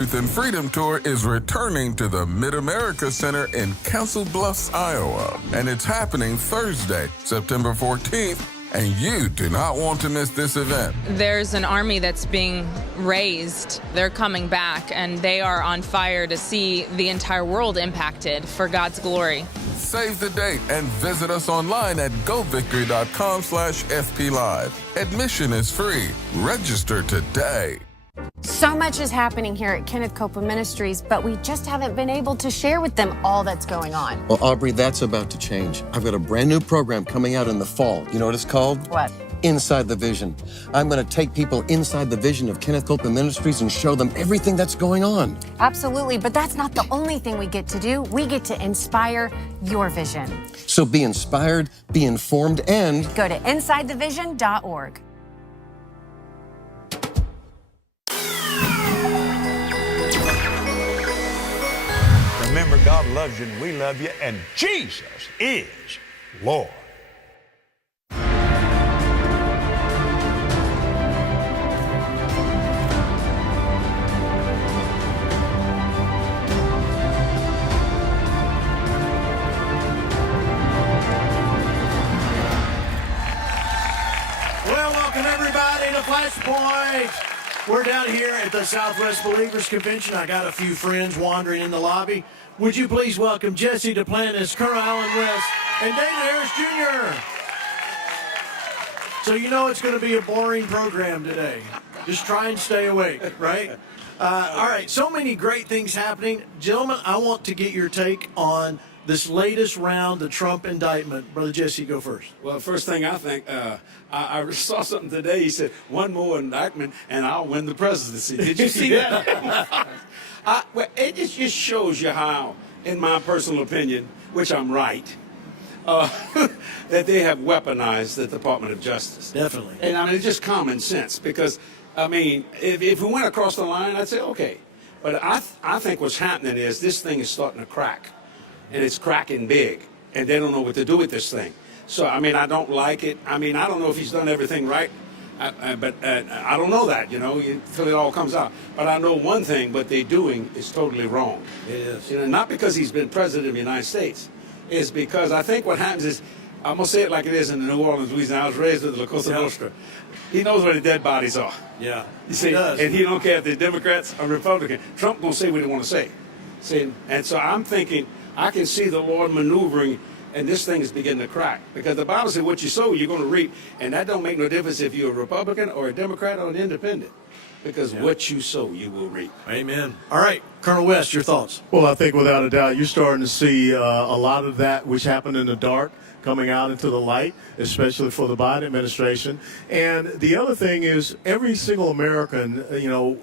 Truth and Freedom Tour is returning to the Mid-America Center in Council Bluffs, Iowa. And it's happening Thursday, September 14th, and you do not want to miss this event. There's an army that's being raised. They're coming back, and they are on fire to see the entire world impacted for God's glory. Save the date and visit us online at govictory.com/FPLive. Admission is free. Register today. So much is happening here at Kenneth Copeland Ministries, but we just haven't been able to share with them all that's going on. Well, Aubrey, that's about to change. I've got a brand new program coming out in the fall. You know what it's called? What? Inside the Vision. I'm going to take people inside the vision of Kenneth Copeland Ministries and show them everything that's going on. Absolutely, but that's not the only thing we get to do. We get to inspire your vision. So be inspired, be informed, and go to InsideTheVision.org. Remember, God loves you and we love you, and Jesus is Lord. Well, welcome everybody to FlashPoint. We're down here at the Southwest Believers Convention. I got a few friends wandering in the lobby. Would you please welcome Jesse Duplantis, Colonel Alan West, and David Harris Jr. So you know it's going to be a boring program today. Just try and stay awake, right? All right, so many great things happening. Gentlemen, I want to get your take on this latest round, the Trump indictment. Brother Jesse, go first. Well, first thing I think, I saw something today. He said, one more indictment and I'll win the presidency. Did you see that? Well, it just shows you how, in my personal opinion, which I'm right, that they have weaponized the Department of Justice. Definitely. And I mean, it's just common sense because, I mean, if we went across the line, I'd say, okay. But I think what's happening is this thing is starting to crack. And it's cracking big, and they don't know what to do with this thing. So, I mean, I don't like it. I mean, I don't know if he's done everything right, but I don't know that, until it all comes out. But I know one thing, what they're doing is totally wrong. It is. Not because he's been president of the United States. It's because I think what happens is, I'm going to say it like it is in New Orleans, Louisiana. I was raised with La Cosa Nostra. He knows where the dead bodies are. Yeah, you see, he does. And he don't care if they're Democrats or Republican. Trump going to say what he want to say. See, and so I'm thinking, I can see the Lord maneuvering, and this thing is beginning to crack. Because the Bible says what you sow, you're going to reap. And that don't make no difference if you're a Republican or a Democrat or an independent. Because what you sow, you will reap. Amen. All right, Colonel West, your thoughts? Well, I think without a doubt, you're starting to see a lot of that which happened in the dark coming out into the light, especially for the Biden administration. And the other thing is every single American,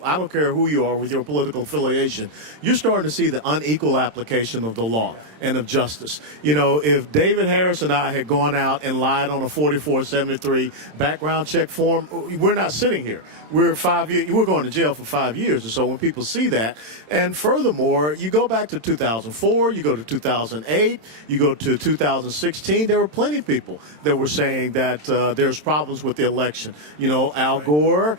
I don't care who you are with your political affiliation, you're starting to see the unequal application of the law and of justice. If David Harris and I had gone out and lied on a 4473 background check form, we're not sitting here. We're going to jail for 5 years. And so when people see that, and furthermore, you go back to 2004, you go to 2008, you go to 2016, there were plenty of people that were saying that there's problems with the election. Al Gore,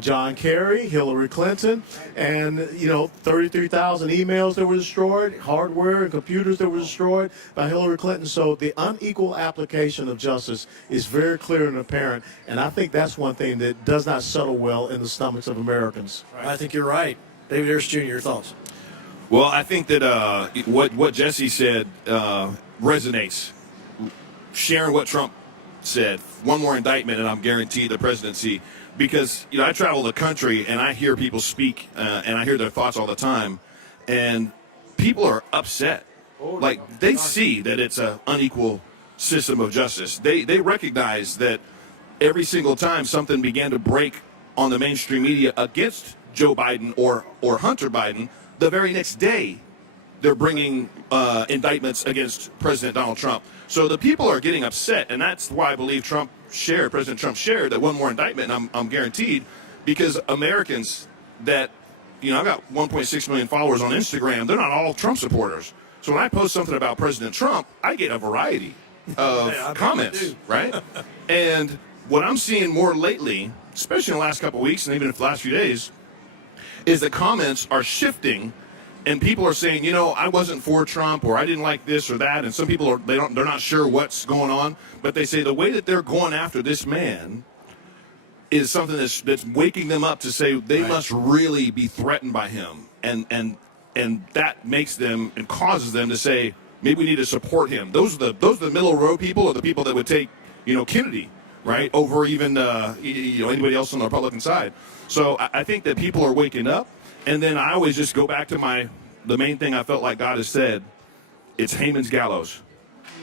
John Kerry, Hillary Clinton, and, 33,000 emails that were destroyed, hardware and computers that were destroyed by Hillary Clinton. So the unequal application of justice is very clear and apparent. And I think that's one thing that does not settle well in the stomachs of Americans. I think you're right. David Harris Jr., your thoughts? Well, I think that what Jesse said resonates. Sharing what Trump said, one more indictment and I'm guaranteed the presidency. Because, I travel the country and I hear people speak and I hear their thoughts all the time. And people are upset. Like, they see that it's an unequal system of justice. They recognize that every single time something began to break on the mainstream media against Joe Biden or Hunter Biden, the very next day they're bringing indictments against President Donald Trump. So the people are getting upset, and that's why I believe President Trump shared that one more indictment, and I'm guaranteed, because Americans that, I've got 1.6 million followers on Instagram, they're not all Trump supporters. So when I post something about President Trump, I get a variety of comments, right? And what I'm seeing more lately, especially in the last couple of weeks and even in the last few days, is the comments are shifting, and people are saying, you know, I wasn't for Trump, or I didn't like this or that, and some people they're not sure what's going on, but they say the way that they're going after this man is something that's waking them up to say they must really be threatened by him, and that makes them and causes them to say maybe we need to support him. Those are the middle row people, or the people that would take, you know, Kennedy, right, over even you know, anybody else on the Republican side. So I think that people are waking up, and then I always just go back to the main thing I felt like God has said. It's Haman's gallows.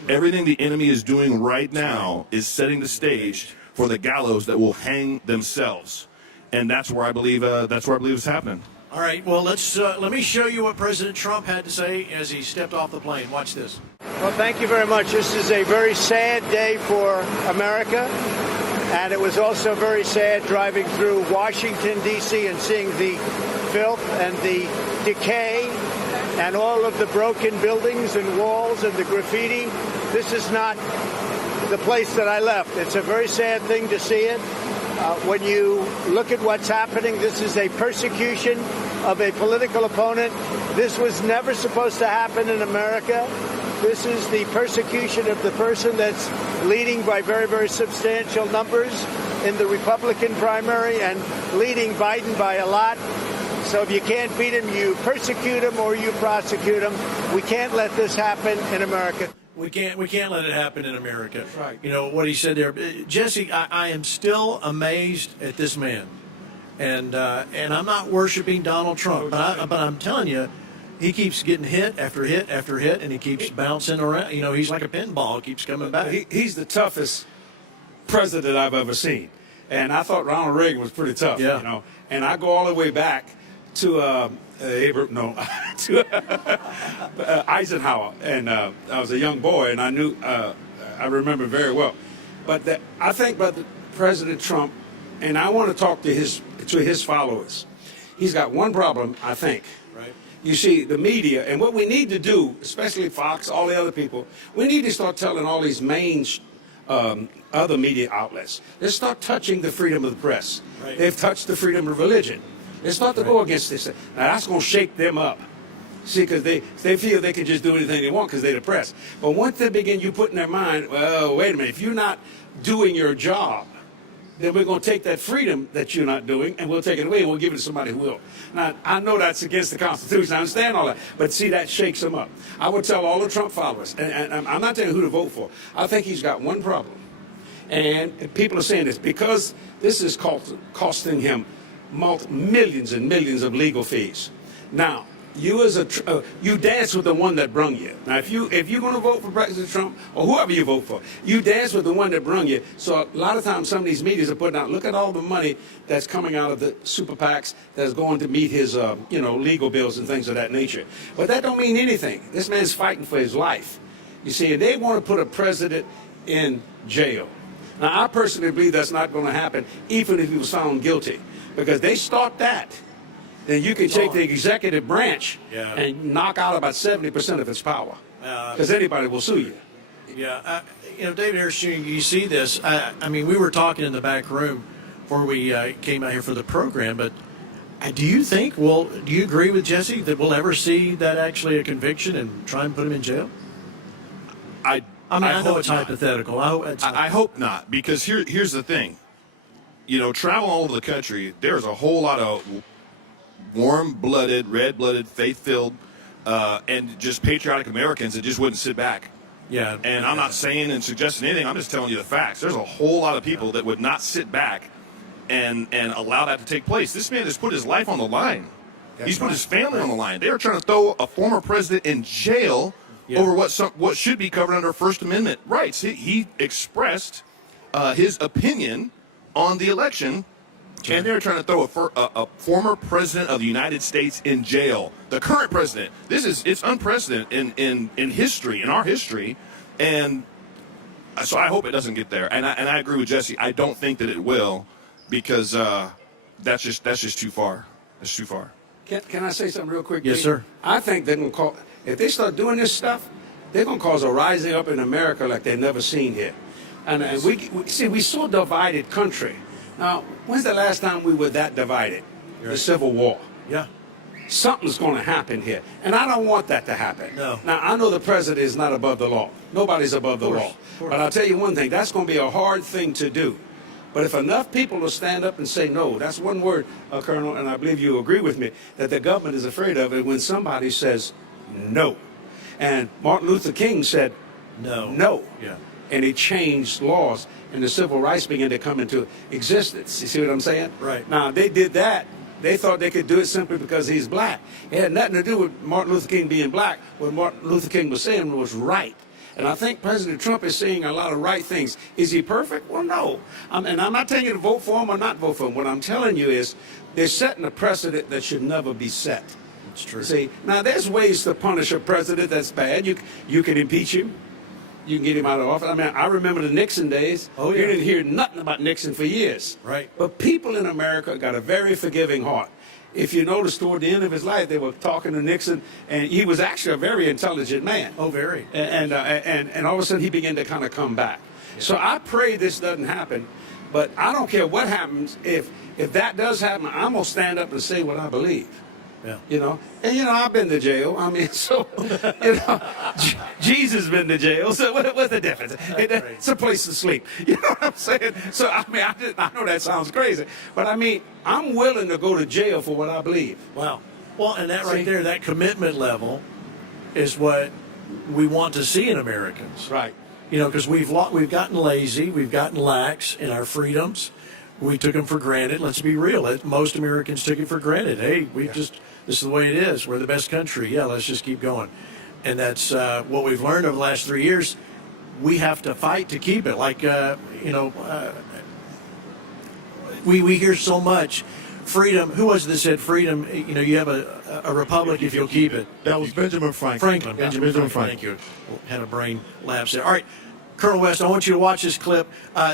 Everything the enemy is doing right now is setting the stage for the gallows that will hang themselves, and that's where I believe it's happening. All right, well, let me show you what President Trump had to say as he stepped off the plane. Watch this. Well, thank you very much. This is a very sad day for America, and it was also very sad driving through Washington, D.C. and seeing the filth and the decay and all of the broken buildings and walls and the graffiti. This is not the place that I left. It's a very sad thing to see it. When you look at what's happening, this is a persecution of a political opponent. This was never supposed to happen in America. This is the persecution of the person that's leading by very, very substantial numbers in the Republican primary and leading Biden by a lot. So if you can't beat him, you persecute him or you prosecute him. We can't let this happen in America. We can't let it happen in America. That's right. You know what he said there, Jesse. I am still amazed at this man, and I'm not worshiping Donald Trump, but I'm telling you, he keeps getting hit after hit after hit, and he keeps bouncing around. You know, he's like a pinball, keeps coming back. He's the toughest president I've ever seen, and I thought Ronald Reagan was pretty tough. Yeah. You know, and I go all the way back to Eisenhower, and I was a young boy, and I remember very well. But I think about President Trump, and I want to talk to his followers. He's got one problem, I think. Right. You see, the media, and what we need to do, especially Fox, all the other people, we need to start telling all these main other media outlets. They start touching the freedom of the press. Right. They've touched the freedom of religion. They start to go against this. Now, that's going to shake them up. See, because they feel they can just do anything they want because they're depressed. But once they begin, you put in their mind, well, wait a minute, if you're not doing your job, then we're going to take that freedom that you're not doing and we'll take it away and we'll give it to somebody who will. Now, I know that's against the Constitution. I understand all that. But see, that shakes them up. I would tell all the Trump followers, and I'm not telling you who to vote for. I think he's got one problem. And people are saying this because this is costing him millions and millions of legal fees. Now, you you dance with the one that brung you. Now, if you're going to vote for President Trump or whoever you vote for, you dance with the one that brung you. So a lot of times, some of these medias are putting out, look at all the money that's coming out of the super PACs that's going to meet his, legal bills and things of that nature. But that don't mean anything. This man's fighting for his life. You see, and they want to put a president in jail. Now, I personally believe that's not going to happen, even if he was found guilty. Because they start that, then you can take the executive branch and knock out about 70% of its power. Because anybody will sue you. Yeah, David Harris Jr., you see this. I mean, we were talking in the back room before we came out here for the program, but do you agree with Jesse that we'll ever see that actually a conviction and try and put him in jail? I know it's hypothetical. I hope not, because here's the thing. You know, travel all over the country, there's a whole lot of warm-blooded, red-blooded, faith-filled, and just patriotic Americans that just wouldn't sit back. Yeah. And I'm not saying and suggesting anything. I'm just telling you the facts. There's a whole lot of people that would not sit back and allow that to take place. This man has put his life on the line. He's put his family on the line. They are trying to throw a former president in jail over what should be covered under First Amendment rights. He expressed his opinion on the election, and they're trying to throw a former president of the United States in jail. The current president. It's unprecedented in history, in our history, and so I hope it doesn't get there. And I agree with Jesse. I don't think that it will, because that's just too far. That's too far. Can I say something real quick? Yes, sir. I think they're going to if they start doing this stuff, they're going to cause a rising up in America like they've never seen here. And we're so divided country. Now, when's the last time we were that divided? The Civil War. Yeah. Something's going to happen here. And I don't want that to happen. No. Now, I know the president is not above the law. Nobody's above the law. But I'll tell you one thing, that's going to be a hard thing to do. But if enough people will stand up and say no, that's one word, Colonel, and I believe you agree with me, that the government is afraid of it when somebody says no. And Martin Luther King said no. Yeah. And he changed laws, and the civil rights began to come into existence. You see what I'm saying? Right. Now, they did that. They thought they could do it simply because he's black. It had nothing to do with Martin Luther King being black. What Martin Luther King was saying was right. And I think President Trump is saying a lot of right things. Is he perfect? Well, no. And I'm not telling you to vote for him or not vote for him. What I'm telling you is they're setting a precedent that should never be set. It's true. See, now there's ways to punish a president that's bad. You can impeach him. You can get him out of office. I mean, I remember the Nixon days. Oh, yeah. You didn't hear nothing about Nixon for years. Right. But people in America got a very forgiving heart. If you notice, toward the end of his life, they were talking to Nixon, and he was actually a very intelligent man. Oh, very. And all of a sudden, he began to kind of come back. Yeah. So I pray this doesn't happen, but I don't care what happens. If that does happen, I'm going to stand up and say what I believe. Yeah. You know, and I've been to jail. I mean, so Jesus been to jail. So what's the difference? It's a place to sleep. You know what I'm saying? So I mean, I know that sounds crazy, but I mean, I'm willing to go to jail for what I believe. Wow. Well, and that right there, that commitment level, is what we want to see in Americans. Right. You know, because we've gotten lazy, we've gotten lax in our freedoms. We took them for granted. Let's be real. Most Americans took it for granted. Hey, this is the way it is. We're the best country. Yeah, let's just keep going. And that's what we've learned over the last 3 years. We have to fight to keep it. Like, we hear so much freedom. Who was it that said freedom? You have a republic if you'll keep it. That was Benjamin Franklin. Benjamin Franklin. Thank you. Had a brain lapse there. All right. Colonel West, I want you to watch this clip.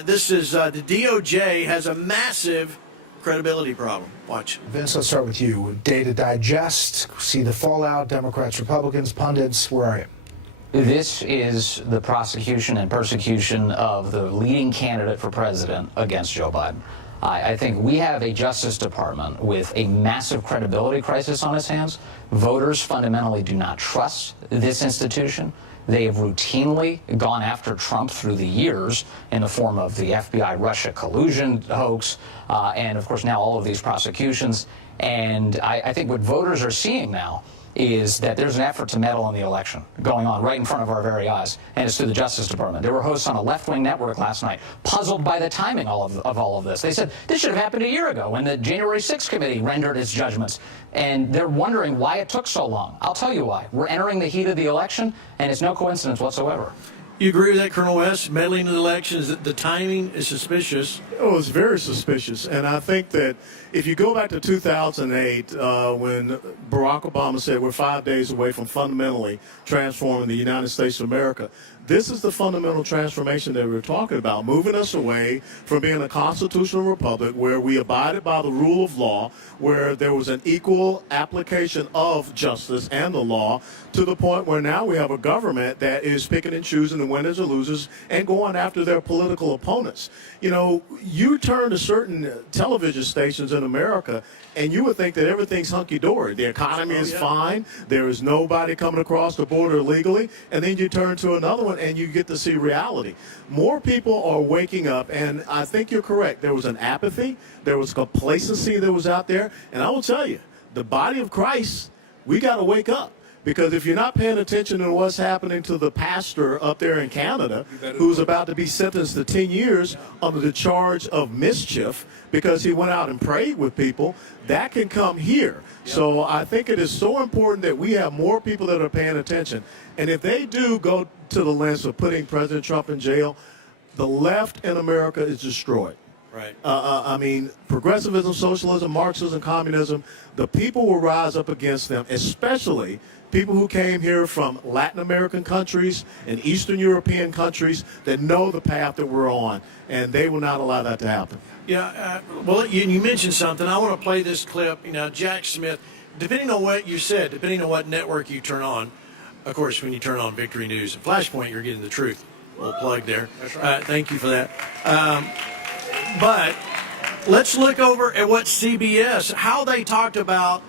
This is the DOJ has a massive credibility problem. Watch. Vince, let's start with you. Day to digest, see the fallout, Democrats, Republicans, pundits, where are you? This is the prosecution and persecution of the leading candidate for president against Joe Biden. I think we have a Justice Department with a massive credibility crisis on its hands. Voters fundamentally do not trust this institution. They have routinely gone after Trump through the years in the form of the FBI Russia collusion hoax, and of course now all of these prosecutions. And I think what voters are seeing now is that there's an effort to meddle in the election going on right in front of our very eyes, and it's through the Justice Department. There were hosts on a left-wing network last night puzzled by the timing of all of this. They said this should have happened a year ago when the January 6th committee rendered its judgments, and they're wondering why it took so long. I'll tell you why. We're entering the heat of the election, and it's no coincidence whatsoever. You agree with that, Colonel West? Meddling in the elections, the timing is suspicious. Oh, it's very suspicious. And I think that if you go back to 2008, when Barack Obama said we're 5 days away from fundamentally transforming the United States of America, this is the fundamental transformation that we're talking about, moving us away from being a constitutional republic where we abided by the rule of law, where there was an equal application of justice and the law, to the point where now we have a government that is picking and choosing the winners or losers and going after their political opponents. You turn to certain television stations in America and you would think that everything's hunky-dory. The economy is fine. There is nobody coming across the border illegally. And then you turn to another one and you get to see reality. More people are waking up, and I think you're correct. There was an apathy. There was complacency that was out there. And I will tell you, the body of Christ, we got to wake up. Because if you're not paying attention to what's happening to the pastor up there in Canada, who's about to be sentenced to 10 years under the charge of mischief because he went out and prayed with people, that can come here. So I think it is so important that we have more people that are paying attention. And if they do go to the lengths of putting President Trump in jail, the left in America is destroyed. Right. I mean, progressivism, socialism, Marxism, communism, the people will rise up against them, especially people who came here from Latin American countries and Eastern European countries that know the path that we're on, and they will not allow that to happen. Yeah, well, you mentioned something. I want to play this clip. Jack Smith, depending on what you said, depending on what network you turn on, of course, when you turn on Victory News and FlashPoint, you're getting the truth. A little plug there. That's right. Thank you for that. But let's look over at what CBS, how they talked about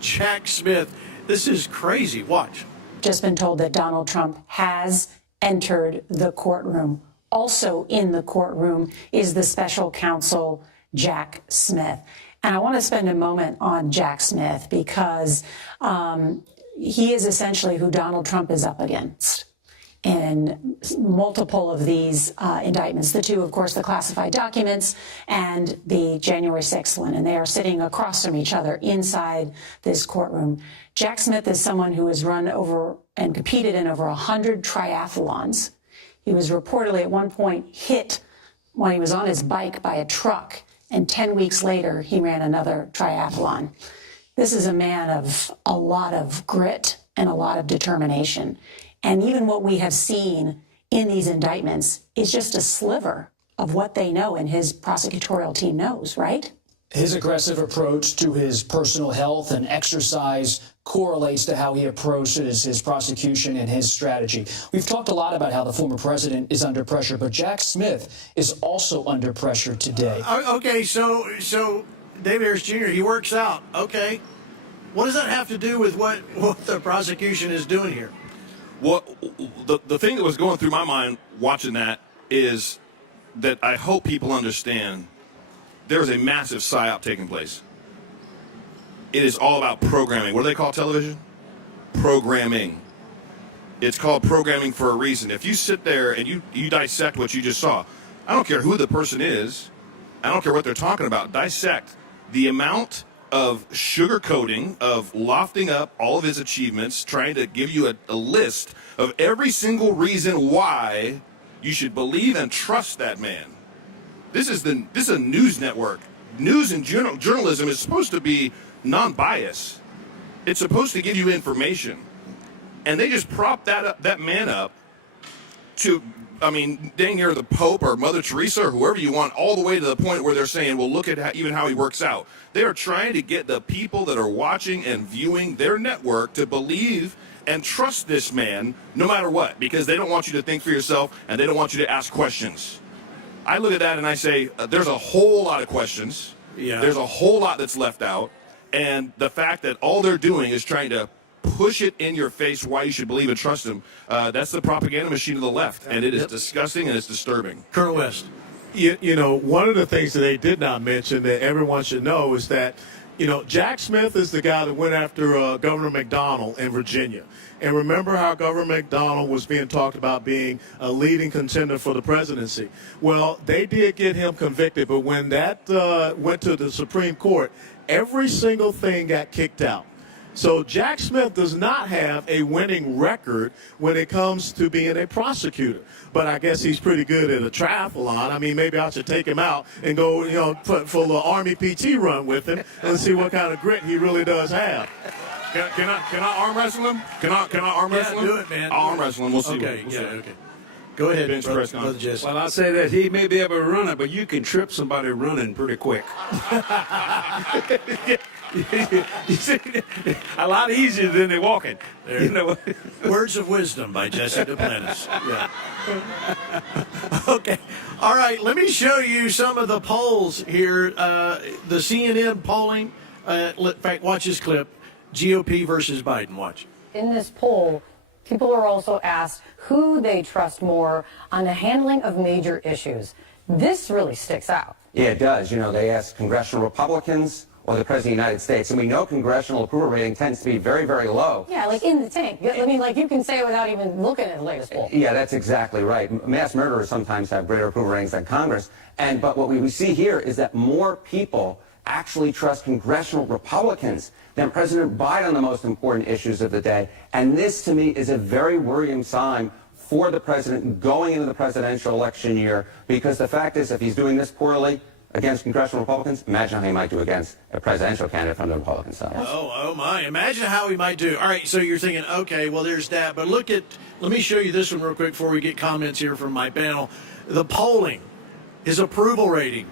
Jack Smith. This is crazy. Watch. Just been told that Donald Trump has entered the courtroom. Also in the courtroom is the special counsel, Jack Smith. And I want to spend a moment on Jack Smith because he is essentially who Donald Trump is up against in multiple of these indictments. The two, of course, the classified documents and the January 6th one. And they are sitting across from each other inside this courtroom. Jack Smith is someone who has run over and competed in over 100 triathlons. He was reportedly at one point hit when he was on his bike by a truck, and 10 weeks later, he ran another triathlon. This is a man of a lot of grit and a lot of determination. And even what we have seen in these indictments is just a sliver of what they know and his prosecutorial team knows, right? His aggressive approach to his personal health and exercise correlates to how he approaches his prosecution and his strategy. We've talked a lot about how the former president is under pressure, but Jack Smith is also under pressure today. Okay, so David Harris Jr., he works out. Okay. What does that have to do with what the prosecution is doing here? Well, the thing that was going through my mind watching that is that I hope people understand there's a massive psyop taking place. It is all about programming. What do they call television? Programming. It's called programming for a reason. If you sit there and you dissect what you just saw, I don't care who the person is, I don't care what they're talking about, dissect the amount of sugarcoating, of lofting up all of his achievements, trying to give you a list of every single reason why you should believe and trust that man. This is a news network. News and journalism is supposed to be non-biased. It's supposed to give you information. And they just prop that man up to, I mean, dang near the Pope or Mother Teresa or whoever you want, all the way to the point where they're saying, well, look at even how he works out. They are trying to get the people that are watching and viewing their network to believe and trust this man no matter what, because they don't want you to think for yourself and they don't want you to ask questions. I look at that and I say, there's a whole lot of questions. Yeah. There's a whole lot that's left out. And the fact that all they're doing is trying to push it in your face why you should believe and trust him, that's the propaganda machine of the left. And it is disgusting and it's disturbing. Colonel West. You know, one of the things that they did not mention that everyone should know is that, you know, Jack Smith is the guy that went after Governor McDonnell in Virginia. And remember how Governor McDonnell was being talked about being a leading contender for the presidency. Well, they did get him convicted, but when that went to the Supreme Court, every single thing got kicked out. So Jack Smith does not have a winning record when it comes to being a prosecutor. But I guess he's pretty good at a triathlon. I mean, maybe I should take him out and go, you know, for a little Army PT run with him and see what kind of grit he really does have. Can I arm wrestle him? Can I arm wrestle him? Do it, man. I'll arm wrestle him. We'll see. Okay, We'll see. okay. Go ahead, Bench press Brother Jesse. Well, I say that he may be able to run it, but you can trip somebody running pretty quick. A lot easier than they walking. You know. Words of wisdom by Jesse Duplantis. Yeah. Okay. All right. Let me show you some of the polls here. The CNN polling. In fact, watch this clip. GOP versus Biden. Watch. In this poll, people are also asked who they trust more on the handling of major issues. This really sticks out. Yeah, it does. You know, they ask congressional Republicans or the President of the United States, and we know congressional approval rating tends to be very, very low. Yeah, like in the tank. I mean, like you can say it without even looking at the latest poll. Yeah, that's exactly right. Mass murderers sometimes have greater approval ratings than Congress. But what we see here is that more people actually trust congressional Republicans than President Biden on the most important issues of the day. And this, to me, is a very worrying sign for the president going into the presidential election year, because the fact is, if he's doing this poorly against congressional Republicans, imagine how he might do against a presidential candidate from the Republican side. Oh my. Imagine how he might do. All right, so you're thinking, okay, well, there's that. But let me show you this one real quick before we get comments here from my panel. The polling, his approval rating.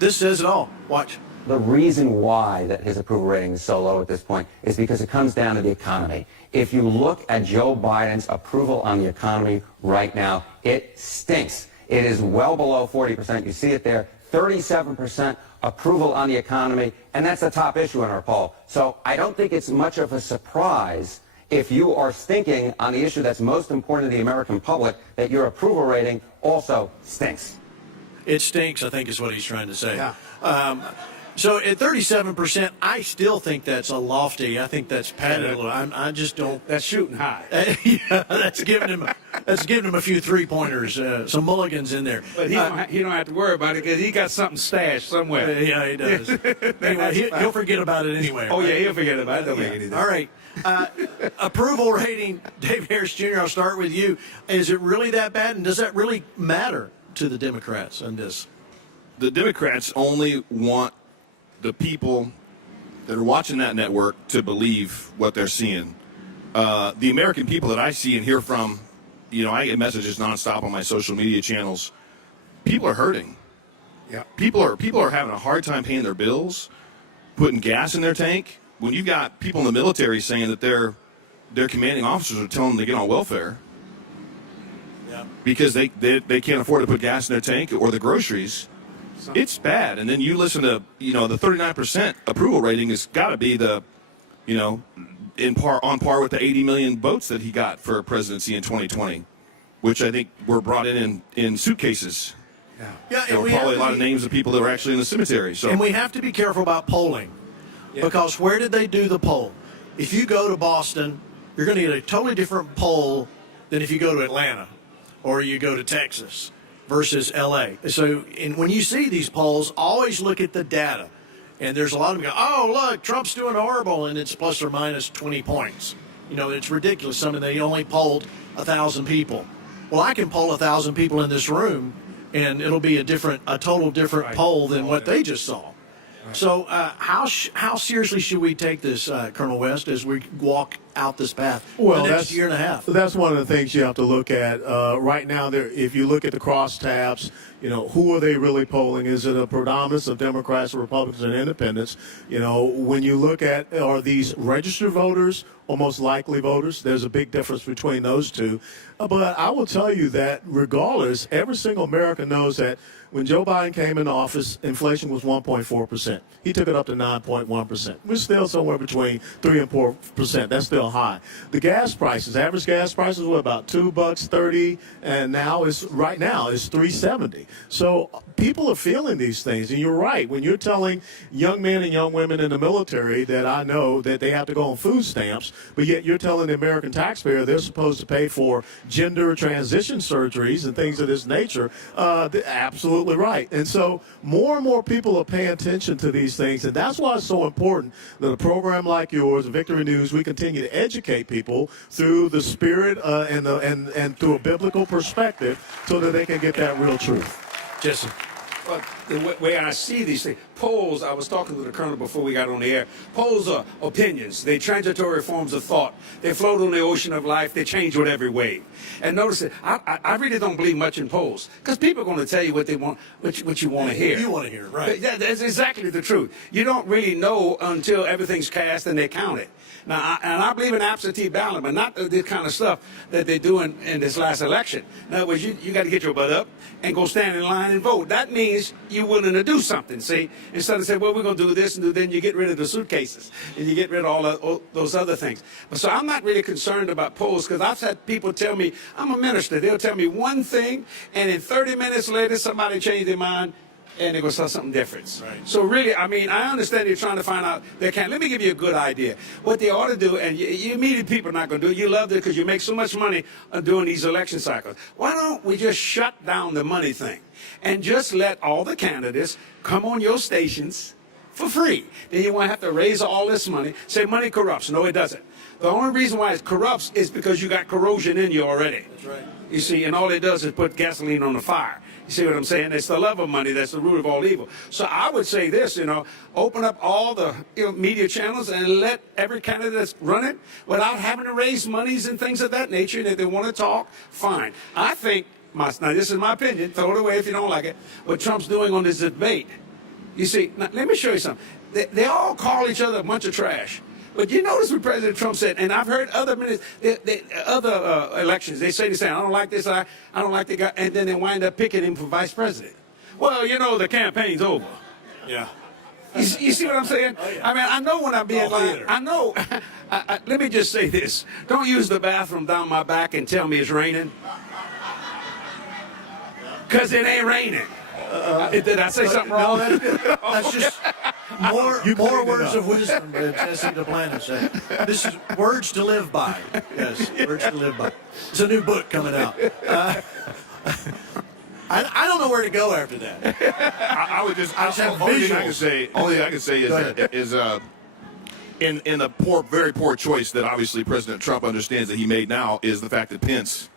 This says it all. Watch. The reason why that his approval rating is so low at this point is because it comes down to the economy. If you look at Joe Biden's approval on the economy right now, it stinks. It is well below 40%. You see it there, 37% approval on the economy, and that's the top issue in our poll. So I don't think it's much of a surprise if you are thinking on the issue that's most important to the American public that your approval rating also stinks. It stinks, I think, is what he's trying to say. Yeah. So at 37%, I still think that's a lofty. I think that's padded a little. I just don't. That's shooting high. Yeah, that's giving him a few 3-pointers, some mulligans in there. But he don't have to worry about it because he got something stashed somewhere. Yeah, he does. Anyway, he'll forget about it anyway. Oh, right? yeah, he'll forget about it. Don't make anything. All right. Approval rating, Dave Harris Jr., I'll start with you. Is it really that bad, and does that really matter to the Democrats on this? The Democrats only want the people that are watching that network to believe what they're seeing. The American people that I see and hear from, I get messages nonstop on my social media channels. People are hurting. Yeah. People are having a hard time paying their bills, putting gas in their tank. When you've got people in the military saying that their commanding officers are telling them to get on welfare because they can't afford to put gas in their tank or the groceries. It's bad. And then you listen to, the 39% approval rating has got to be the, on par with the 80 million votes that he got for presidency in 2020, which I think were brought in suitcases. Yeah, there were probably a lot of names of people that were actually in the cemetery. So. And we have to be careful about polling because where did they do the poll? If you go to Boston, you're going to get a totally different poll than if you go to Atlanta or you go to Texas versus L.A. So when you see these polls, always look at the data. And there's a lot of them go, oh, look, Trump's doing horrible, and it's plus or minus 20 points. It's ridiculous. They only polled 1,000 people. Well, I can poll 1,000 people in this room, and it'll be a total different poll than what they just saw. Right. So how seriously should we take this, Colonel West, as we walk out this path well, the next year and a half? That's one of the things you have to look at. Right now, if you look at the crosstabs, who are they really polling? Is it a predominance of Democrats, Republicans, and Independents? When you look at, are these registered voters or most likely voters? There's a big difference between those two. But I will tell you that regardless, every single American knows that when Joe Biden came into office, inflation was 1.4%. He took it up to 9.1%. We're still somewhere between 3 and 4%. That's still high. The gas prices, average gas prices were about $2.30, and now it's $3.70. So people are feeling these things, and you're right. When you're telling young men and young women in the military that I know that they have to go on food stamps, but yet you're telling the American taxpayer they're supposed to pay for gender transition surgeries and things of this nature, absolutely right. And so more and more people are paying attention to these things, and that's why it's so important that a program like yours, Victory News, we continue to educate people through the spirit and through a biblical perspective so that they can get that real truth. Jesse. Well, the way I see these things, polls, I was talking to the Colonel before we got on the air, polls are opinions. They're transitory forms of thought. They float on the ocean of life. They change with every wave. And notice it, I really don't believe much in polls because people are going to tell you what they want, what you want to hear. You want to hear, right. That's exactly the truth. You don't really know until everything's cast and they count it. Now, I believe in absentee ballot, but not this kind of stuff that they're doing in this last election. In other words, you got to get your butt up and go stand in line and vote. That means you're willing to do something, see? Instead of saying, well, we're going to do this and do then you get rid of the suitcases and you get rid of all those other things. But so I'm not really concerned about polls because I've had people tell me, I'm a minister. They'll tell me one thing, and in 30 minutes later, somebody changed their mind. And they're going to say something different. Right. So really, I understand you're trying to find out they can't. Let me give you a good idea. What they ought to do, and you immediate people are not going to do it. You love it because you make so much money doing these election cycles. Why don't we just shut down the money thing and just let all the candidates come on your stations for free? Then you won't have to raise all this money. Say money corrupts. No, it doesn't. The only reason why it corrupts is because you got corrosion in you already. That's right. You see, and all it does is put gasoline on the fire. You see what I'm saying? It's the love of money that's the root of all evil. So I would say this, open up all the media channels and let every candidate that's running without having to raise monies and things of that nature. And if they want to talk, fine. I think, now this is my opinion, throw it away if you don't like it, what Trump's doing on this debate. You see, now, let me show you something. They all call each other a bunch of trash. But you notice what President Trump said, and I've heard other elections, they say the same. I don't like this guy, I don't like the guy, and then they wind up picking him for vice president. well, you know, the campaign's over. Yeah. You see what I'm saying? Oh, yeah. I mean, I know when I'm being lying. I know. Let me just say this. Don't use the bathroom down my back and tell me it's raining. Because it ain't raining. Did I say something wrong? No, that's just more words of wisdom that Jesse Duplantis said. This is words to live by. Yes, words to live by. It's a new book coming out. I don't know where to go after that. I would just have only visuals. thing I can say is in the very poor choice that obviously President Trump understands that he made now is the fact that Pence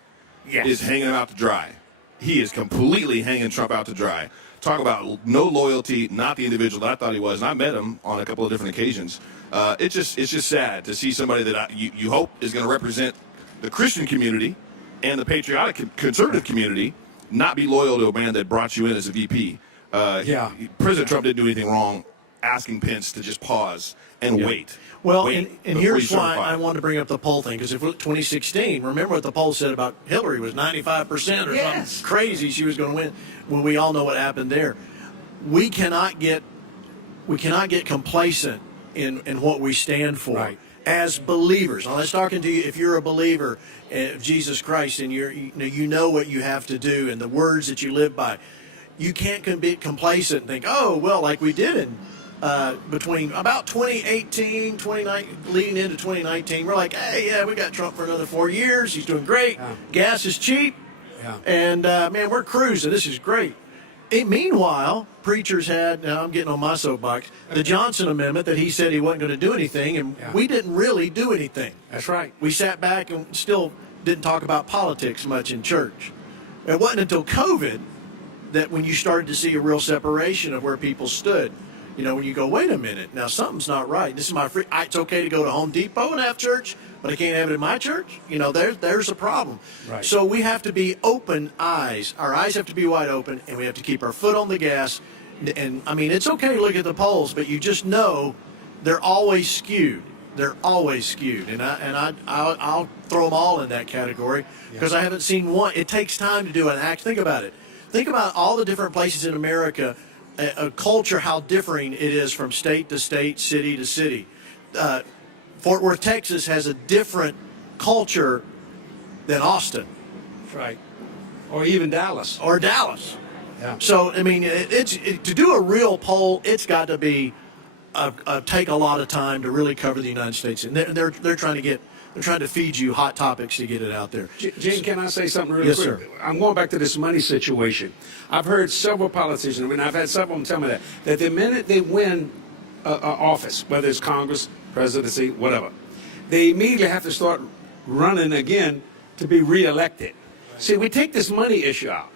is hanging him out to dry. He is completely hanging Trump out to dry. Talk about no loyalty, not the individual that I thought he was. And I met him on a couple of different occasions. It's just sad to see somebody that you hope is going to represent the Christian community and the patriotic conservative community not be loyal to a man that brought you in as a VP. President Trump didn't do anything wrong asking Pence to just pause and wait. Well, wait and here's why I wanted to bring up the poll thing, because if 2016, remember what the poll said about Hillary was 95% or something crazy she was going to win. Well, we all know what happened there. We cannot get complacent in what we stand for as believers. Now, let's talking to you if you're a believer of Jesus Christ and you know what you have to do and the words that you live by. You can't be complacent and think, oh, well, like we did in between about 2018, 2019, leading into 2019, we're like, hey, yeah, we got Trump for another 4 years. He's doing great. Yeah. Gas is cheap. Yeah. And, man, we're cruising. This is great. Meanwhile, preachers had, now I'm getting on my soapbox, the Johnson Amendment that he said he wasn't going to do anything, and we didn't really do anything. That's right. We sat back and still didn't talk about politics much in church. It wasn't until COVID that when you started to see a real separation of where people stood. You know, when you go, wait a minute, now something's not right. This is my free. It's okay to go to Home Depot and have church, but I can't have it in my church. You know, there's a problem. Right. So we have to be open eyes. Our eyes have to be wide open, and we have to keep our foot on the gas. And I mean, it's okay to look at the polls, but you just know they're always skewed. They're always skewed, and I'll throw them all in that category because I haven't seen one. It takes time to do an act. Think about it. Think about all the different places in America. A culture, how differing it is from state to state, city to city. Fort Worth, Texas has a different culture than Austin. That's right. Or even Dallas. Or Dallas. Yeah. So, I mean, to do a real poll, it's got to be take a lot of time to really cover the United States. And they're trying to feed you hot topics to get it out there. Gene, can I say something really quick? Yes, sir. I'm going back to this money situation. I've heard several politicians, and I've had several of them tell me that the minute they win office, whether it's Congress, presidency, whatever, they immediately have to start running again to be reelected. See, we take this money issue out.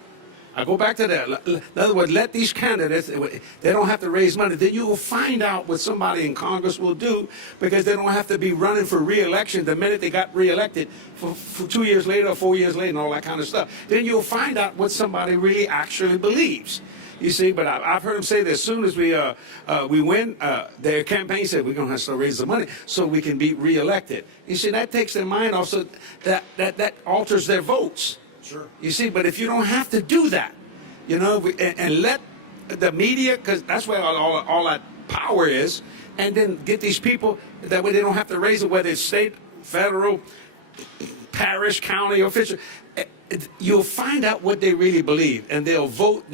I go back to that. In other words, let these candidates, they don't have to raise money. Then you will find out what somebody in Congress will do because they don't have to be running for re-election the minute they got re-elected for 2 years later or 4 years later and all that kind of stuff. Then you'll find out what somebody really actually believes. You see, but I've heard them say that as soon as we win, their campaign said we're going to have to raise the money so we can be re-elected. You see, that takes their mind off, so that alters their votes. Sure. You see, but if you don't have to do that, you know, and let the media, because that's where all that power is, and then get these people, that way they don't have to raise it, whether it's state, federal, parish, county, official. You'll find out what they really believe, and they'll vote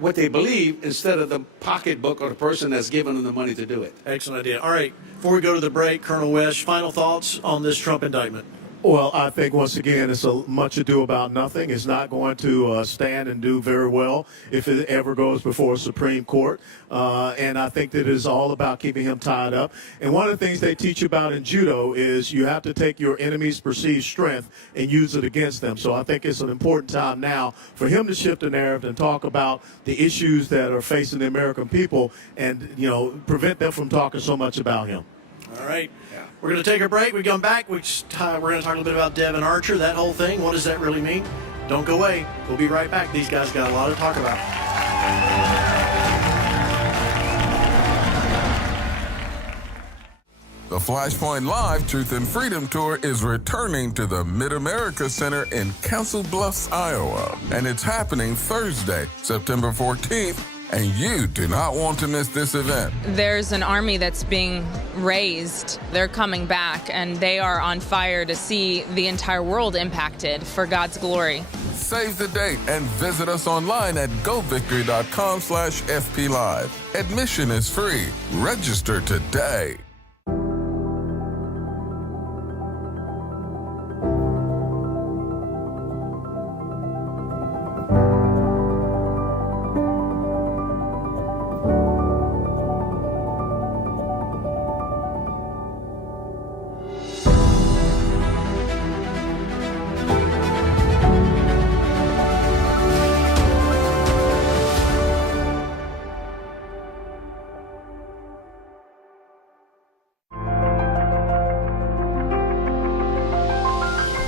what they believe instead of the pocketbook or the person that's giving them the money to do it. Excellent idea. All right, before we go to the break, Colonel West, final thoughts on this Trump indictment? Well, I think, once again, it's a much ado about nothing. It's not going to stand and do very well if it ever goes before a Supreme Court. And I think that it is all about keeping him tied up. And one of the things they teach you about in judo is you have to take your enemy's perceived strength and use it against them. So I think it's an important time now for him to shift the narrative and talk about the issues that are facing the American people and, you know, prevent them from talking so much about him. All right. We're going to take a break. We come back. We're going to talk a little bit about Devin Archer, that whole thing. What does that really mean? Don't go away. We'll be right back. These guys got a lot to talk about. The FlashPoint Live Truth and Freedom Tour is returning to the Mid-America Center in Council Bluffs, Iowa. And it's happening Thursday, September 14th, and you do not want to miss this event. There's an army that's being raised. They're coming back, and they are on fire to see the entire world impacted for God's glory. Save the date and visit us online at govictory.com/FPLive. Admission is free. Register today.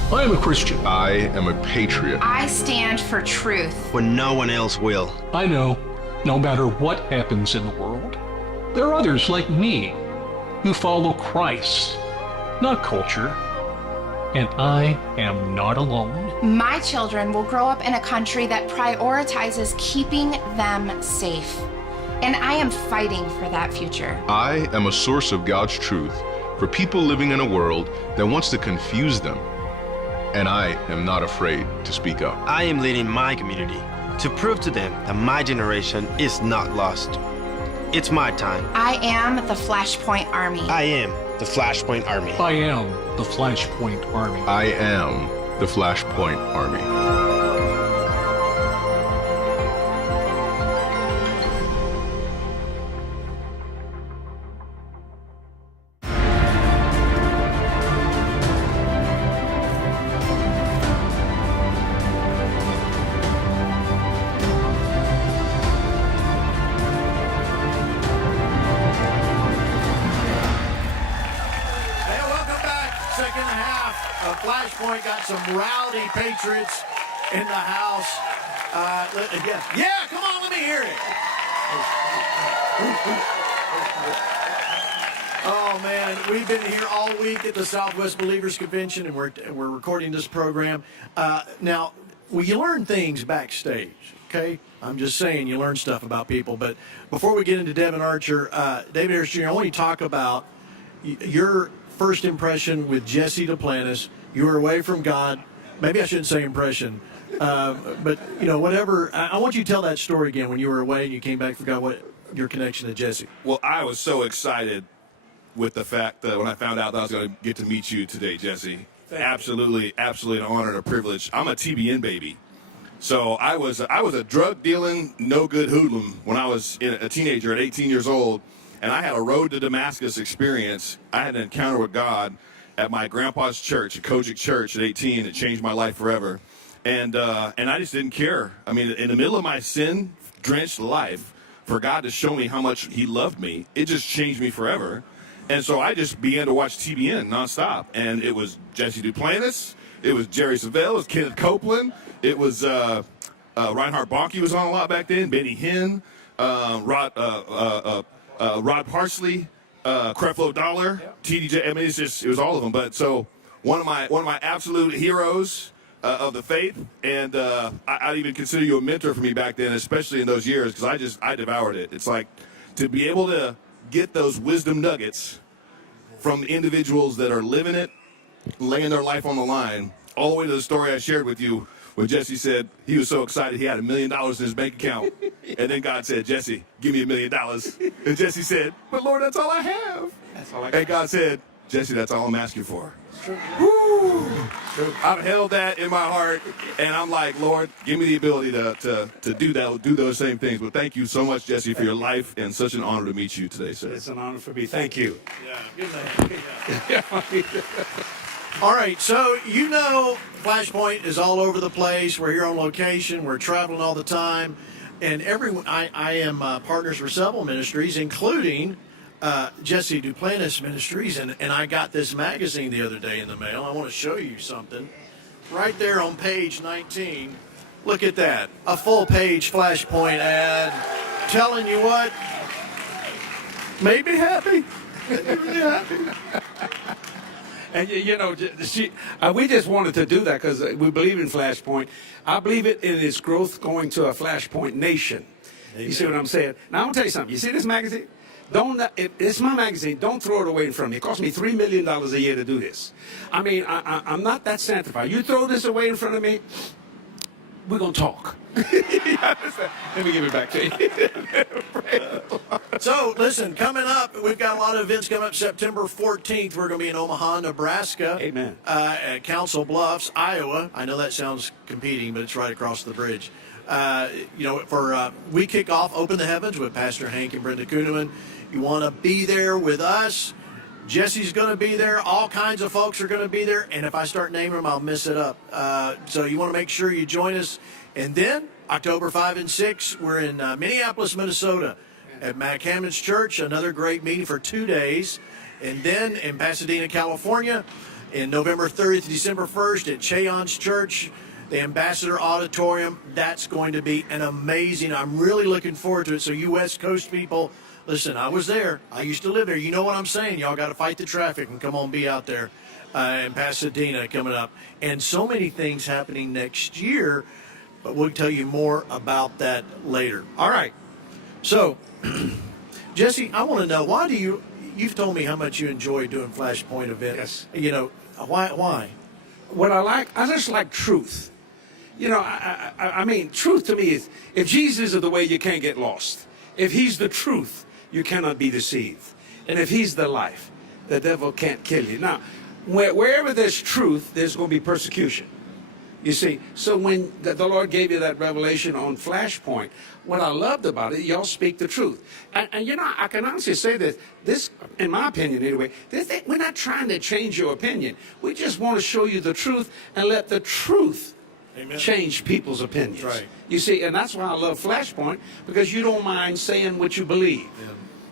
I am a Christian. I am a patriot. I stand for truth. When no one else will. I know, no matter what happens in the world, there are others like me who follow Christ, not culture. And I am not alone. My children will grow up in a country that prioritizes keeping them safe. And I am fighting for that future. I am a source of God's truth for people living in a world that wants to confuse them. And I am not afraid to speak up. I am leading my community to prove to them that my generation is not lost. It's my time. I am the FlashPoint Army. I am the FlashPoint Army. I am the FlashPoint Army. I am the FlashPoint Army. FlashPoint got some rowdy patriots in the house. Yeah, come on, let me hear it. Oh man, we've been here all week at the Southwest Believers Convention, and we're recording this program. Now, you learn things backstage, okay? I'm just saying, you learn stuff about people. But before we get into Devin Archer, David Harris Jr., I want you to talk about your first impression with Jesse Duplantis. You were away from God. Maybe I shouldn't say impression, but whatever. I want you to tell that story again when you were away and you came back. Forgot what your connection to Jesse. Well, I was so excited with the fact that when I found out that I was going to get to meet you today, Jesse. Absolutely an honor and a privilege. I'm a TBN baby, so I was a drug dealing, no good hoodlum when I was a teenager at 18 years old, and I had a road to Damascus experience. I had an encounter with God at my grandpa's church, a Kojic church at 18. It changed my life forever. And I just didn't care. I mean, in the middle of my sin-drenched life, for God to show me how much he loved me, it just changed me forever. And so I just began to watch TBN nonstop. And it was Jesse Duplantis. It was Jerry Savelle. It was Kenneth Copeland. It was Reinhard Bonnke was on a lot back then. Benny Hinn, Rod Parsley, Creflo Dollar, TDJ. I mean, it was all of them. But so one of my absolute heroes of the faith, and I'd even consider you a mentor for me back then, especially in those years, because I devoured it. It's like to be able to get those wisdom nuggets from individuals that are living it, laying their life on the line, all the way to the story I shared with you when Jesse said he was so excited he had $1 million in his bank account. And then God said, Jesse, give me $1 million. And Jesse said, but Lord, that's all I have. That's all I got. And God said, Jesse, that's all I'm asking for. Woo! I've held that in my heart, and I'm like, Lord, give me the ability to do those same things. But thank you so much, Jesse, for your life, and such an honor to meet you today, sir. It's an honor for me. Thank you. Yeah, good man. All right, so FlashPoint is all over the place. We're here on location. We're traveling all the time. And I am partners for several ministries, including Jesse Duplantis Ministries. And I got this magazine the other day in the mail. I want to show you something. Right there on page 19. Look at that. A full-page FlashPoint ad telling you what? Made me happy. Really happy. And you know, we just wanted to do that because we believe in FlashPoint. I believe it in its growth going to a FlashPoint nation. Amen. You see what I'm saying? Now I'm gonna tell you something. You see this magazine? It's my magazine. Don't throw it away in front of me. It cost me $3 million a year to do this. I mean, I'm not that sanctified. You throw this away in front of me, we're gonna talk. Let me give it back to you. So, listen, coming up, we've got a lot of events coming up. September 14th, we're going to be in Omaha, Nebraska. Amen. At Council Bluffs, Iowa. I know that sounds competing, but it's right across the bridge. We kick off Open the Heavens with Pastor Hank and Brenda Kuhneman. You want to be there with us. Jesse's going to be there. All kinds of folks are going to be there. And if I start naming them, I'll mess it up. So you want to make sure you join us. And then October 5 and 6, we're in Minneapolis, Minnesota at Mac Hammond's Church. Another great meeting for 2 days. And then in Pasadena, California, in November 30th to December 1st at Cheon's Church, the Ambassador Auditorium. That's going to be an amazing. I'm really looking forward to it. So you West Coast people, listen, I was there. I used to live there. You know what I'm saying. Y'all got to fight the traffic and come on, be out there in Pasadena coming up. And so many things happening next year, but we'll tell you more about that later. All right. So, Jesse, I want to know, why do you've told me how much you enjoy doing FlashPoint events. Yes. You know, why? What I just like truth. You know, I mean, truth to me is, if Jesus is the way, you can't get lost. If he's the truth, you cannot be deceived. And if he's the life, the devil can't kill you. Now, wherever there's truth, there's going to be persecution. You see, so when the Lord gave you that revelation on FlashPoint, what I loved about it, y'all speak the truth. And you know, I can honestly say that this, in my opinion anyway, we're not trying to change your opinion. We just want to show you the truth and let the truth Amen. Change people's opinions. Right. You see, and that's why I love FlashPoint, because you don't mind saying what you believe. Yeah.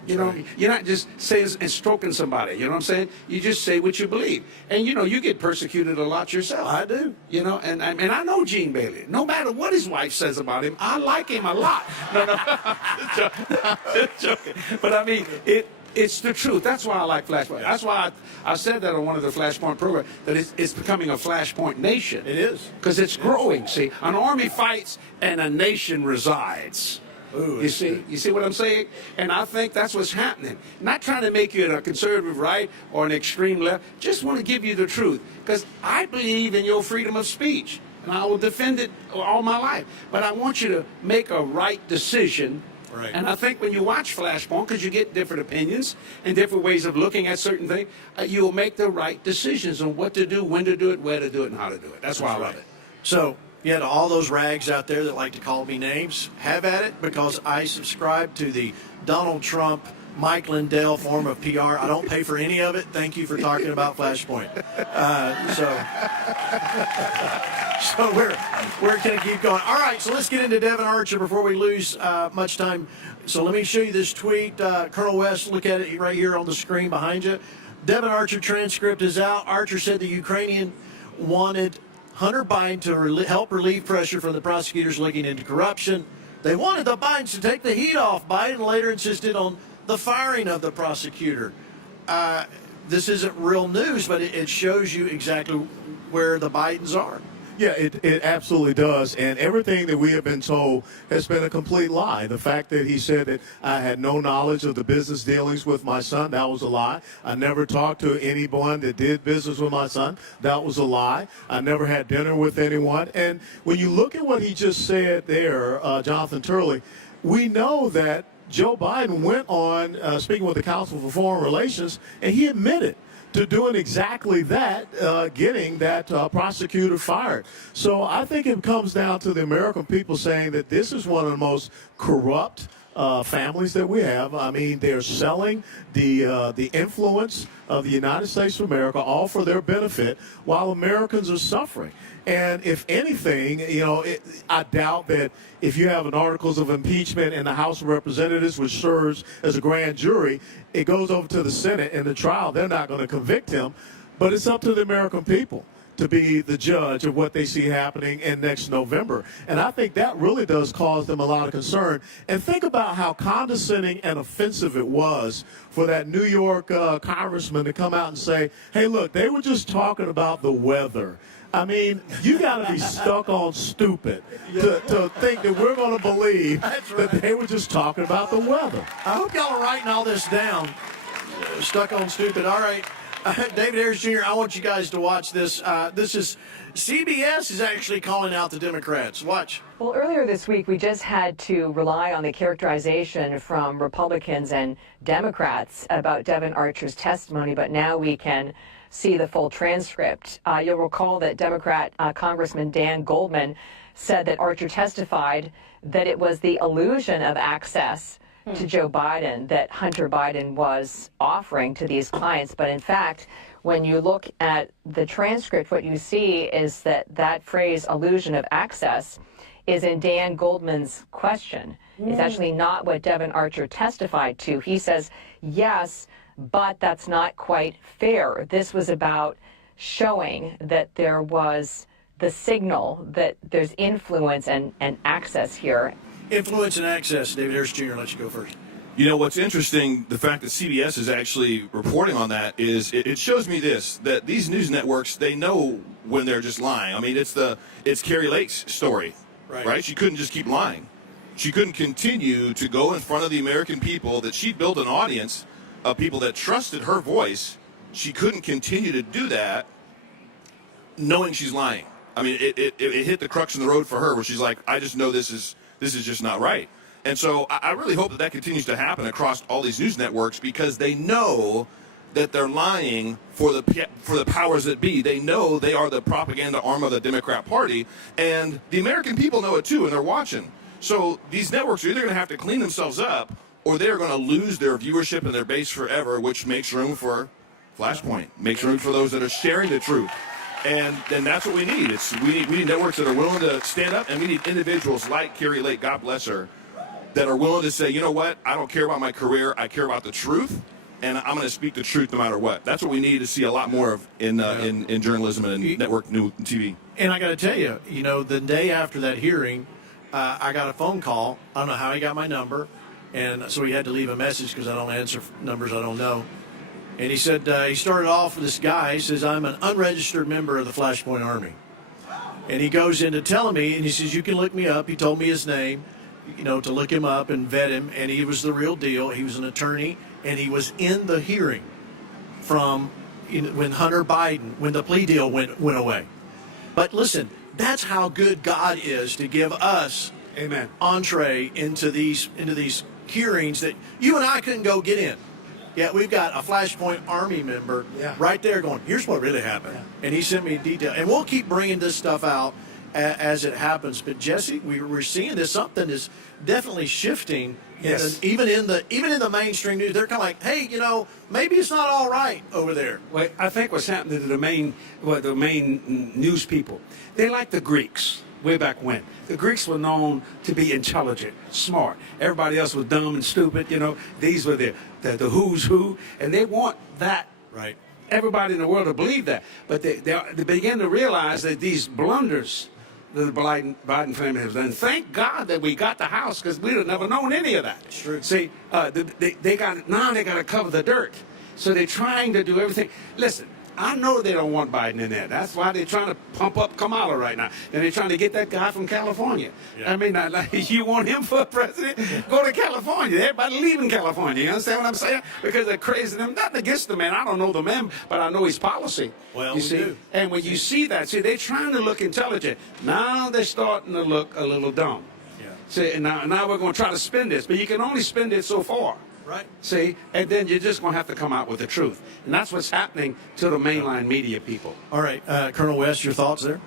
You know, you're not just saying and stroking somebody. You know what I'm saying? You just say what you believe. And, you know, you get persecuted a lot yourself. I do. You know, and I know Gene Bailey. No matter what his wife says about him, I like him a lot. No, just joking. But, I mean, it's the truth. That's why I like FlashPoint. That's why I said that on one of the FlashPoint programs, that it's becoming a FlashPoint nation. It is. Because it's growing. See, an army fights and a nation resides. Ooh, you see what I'm saying? And I think that's what's happening. Not trying to make you a conservative right or an extreme left. Just want to give you the truth. Because I believe in your freedom of speech. And I will defend it all my life. But I want you to make a right decision. Right. And I think when you watch FlashPoint, because you get different opinions and different ways of looking at certain things, you'll make the right decisions on what to do, when to do it, where to do it, and how to do it. That's why I love it. So, yeah, to all those rags out there that like to call me names, have at it, because I subscribe to the Donald Trump, Mike Lindell form of PR. I don't pay for any of it. Thank you for talking about FlashPoint. So we're going to keep going. All right, so let's get into Devin Archer before we lose much time. So let me show you this tweet. Colonel West, look at it right here on the screen behind you. Devin Archer transcript is out. Archer said the Ukrainian wanted Hunter Biden to help relieve pressure from the prosecutors looking into corruption. They wanted the Bidens to take the heat off. Biden later insisted on the firing of the prosecutor. This isn't real news, but it shows you exactly where the Bidens are. Yeah, it absolutely does. And everything that we have been told has been a complete lie. The fact that he said that I had no knowledge of the business dealings with my son, that was a lie. I never talked to anyone that did business with my son. That was a lie. I never had dinner with anyone. And when you look at what he just said there, Jonathan Turley, we know that Joe Biden went on speaking with the Council for Foreign Relations, and he admitted to doing exactly that, getting that prosecutor fired. So I think it comes down to the American people saying that this is one of the most corrupt families that we have. I mean, they're selling the influence of the United States of America all for their benefit while Americans are suffering. And if anything, you know, I doubt that if you have an articles of impeachment in the House of Representatives, which serves as a grand jury, it goes over to the Senate and the trial. They're not going to convict him. But it's up to the American people to be the judge of what they see happening in next November. And I think that really does cause them a lot of concern. And think about how condescending and offensive it was for that New York congressman to come out and say, hey, look, they were just talking about the weather. I mean, you got to be stuck on stupid to think that we're going to believe that they were just talking about the weather. I hope y'all are writing all this down. Stuck on stupid. All right. David Harris Jr., I want you guys to watch this. This is CBS is actually calling out the Democrats. Watch. Well, earlier this week, we just had to rely on the characterization from Republicans and Democrats about Devin Archer's testimony, but now we can see the full transcript. You'll recall that Democrat Congressman Dan Goldman said that Archer testified that it was the illusion of access to Joe Biden that Hunter Biden was offering to these clients. But in fact, when you look at the transcript, what you see is that that phrase, illusion of access, is in Dan Goldman's question. It's actually not what Devin Archer testified to. He says, yes, but that's not quite fair. This was about showing that there was the signal that there's influence and access here. Influence and access. David Harris Jr., let you go first. You know, what's interesting, the fact that CBS is actually reporting on that is it shows me this, that these news networks, they know when they're just lying. I mean, it's Carrie Lake's story, right? She couldn't just keep lying. She couldn't continue to go in front of the American people, that she built an audience of people that trusted her voice. She couldn't continue to do that knowing she's lying. I mean, it hit the crux in the road for her where she's like, I just know this is just not right. And so I really hope that continues to happen across all these news networks, because they know that they're lying for the powers that be. They know they are the propaganda arm of the Democrat Party, and the American people know it too, and they're watching. So these networks are either going to have to clean themselves up, or they're going to lose their viewership and their base forever, which makes room for FlashPoint, makes room for those that are sharing the truth. And then that's what we need. We need networks that are willing to stand up, and we need individuals like Carrie Lake, God bless her, that are willing to say, you know what, I don't care about my career, I care about the truth, and I'm going to speak the truth no matter what. That's what we need to see a lot more of in journalism and in network news and TV. And I got to tell you, the day after that hearing, I got a phone call. I don't know how he got my number, and so he had to leave a message because I don't answer numbers I don't know. And he said, he started off with this guy. He says, I'm an unregistered member of the FlashPoint Army. And he goes into telling me, and he says, you can look me up. He told me his name, to look him up and vet him. And he was the real deal. He was an attorney, and he was in the hearing from when Hunter Biden, when the plea deal went away. But listen, that's how good God is to give us entree into these hearings that you and I couldn't go get in. Yeah, we've got a FlashPoint Army member right there going, here's what really happened. And he sent me detail. And we'll keep bringing this stuff out as it happens. But, Jesse, we're seeing this. Something is definitely shifting. Yes. Even in the mainstream news, they're kind of like, hey, maybe it's not all right over there. Well, I think what's happening to the main news people, they like the Greeks. Way back when. The Greeks were known to be intelligent, smart. Everybody else was dumb and stupid, These were the who's who, and they want that. Right. Everybody in the world to believe that. But they begin to realize that these blunders that the Biden family has done, thank God that we got the House, because we'd have never known any of that. It's true. See, they got to cover the dirt. So they're trying to do everything. Listen, I know they don't want Biden in there. That's why they're trying to pump up Kamala right now. And they're trying to get that guy from California. Yeah. I mean, you want him for president? Go to California. Everybody leaving California. You understand what I'm saying? Because they're crazy. Nothing against the man. I don't know the man, but I know his policy. Well, you see? do. And when you see that, they're trying to look intelligent. Now they're starting to look a little dumb. Yeah. See, now we're going to try to spin this, but you can only spin it so far. Right. See, and then you're just going to have to come out with the truth. And that's what's happening to the mainline media people. All right. Colonel West, your thoughts there?